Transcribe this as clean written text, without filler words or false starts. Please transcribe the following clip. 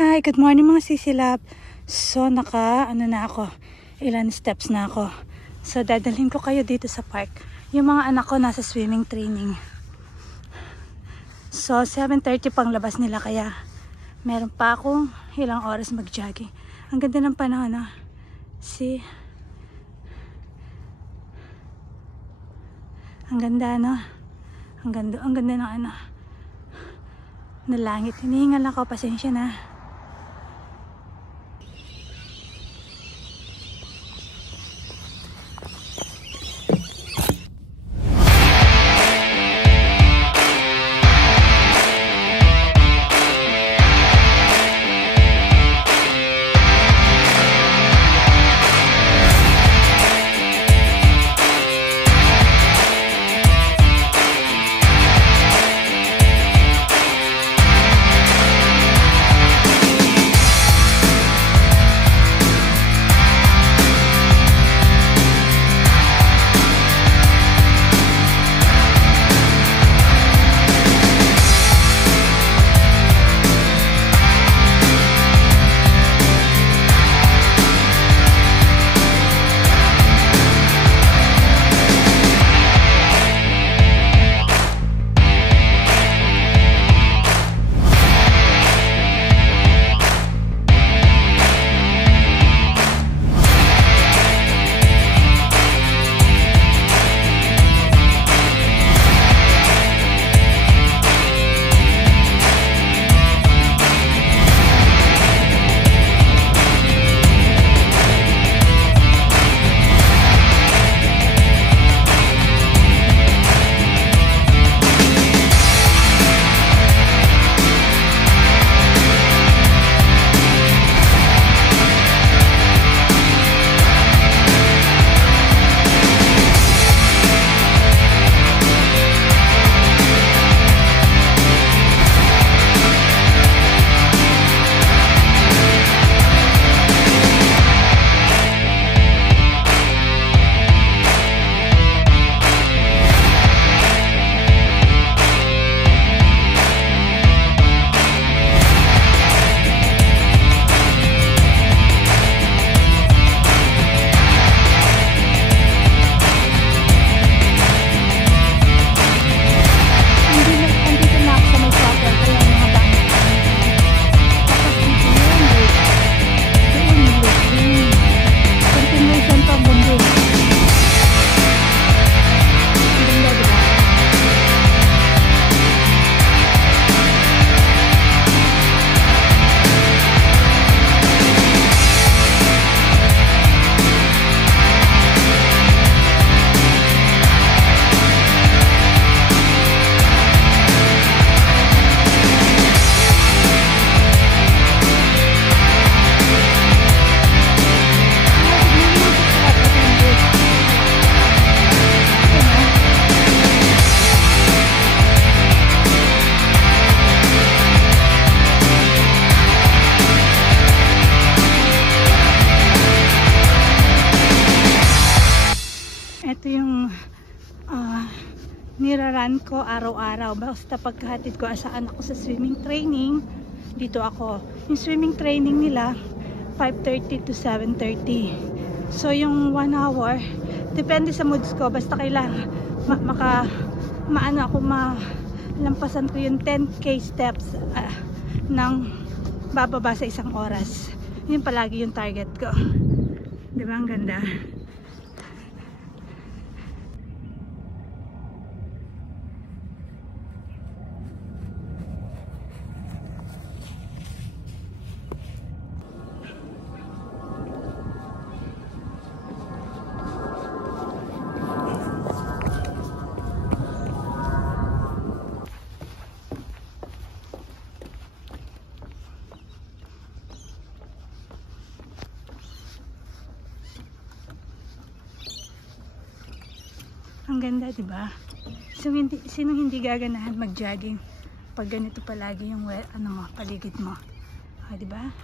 Hi, good morning mga sisilap. So ano na ako, ilan steps na ako. So dadalhin ko kayo dito sa park. Yung mga anak ko nasa swimming training. So 7:30 pang labas nila, kaya meron pa akong ilang oras mag-jogging. Ang ganda ng panahon, no? See? Ang ganda, no? Ang ganda ng na langit. Hinihingal ako, pasensya na. Ito yung niraran ko araw-araw. Basta pagkahatid ko sa anak ko sa swimming training, dito ako. Yung swimming training nila 5:30 to 7:30. So yung 1 hour, depende sa moods ko. Basta kailangan malampasan ko yung 10k steps ng bababa sa isang oras. Yun palagi yung target ko. Diba ang ganda? Ang ganda, diba? So, sino hindi gaganahan mag-jogging pag ganito palagi yung paligid mo? Diba?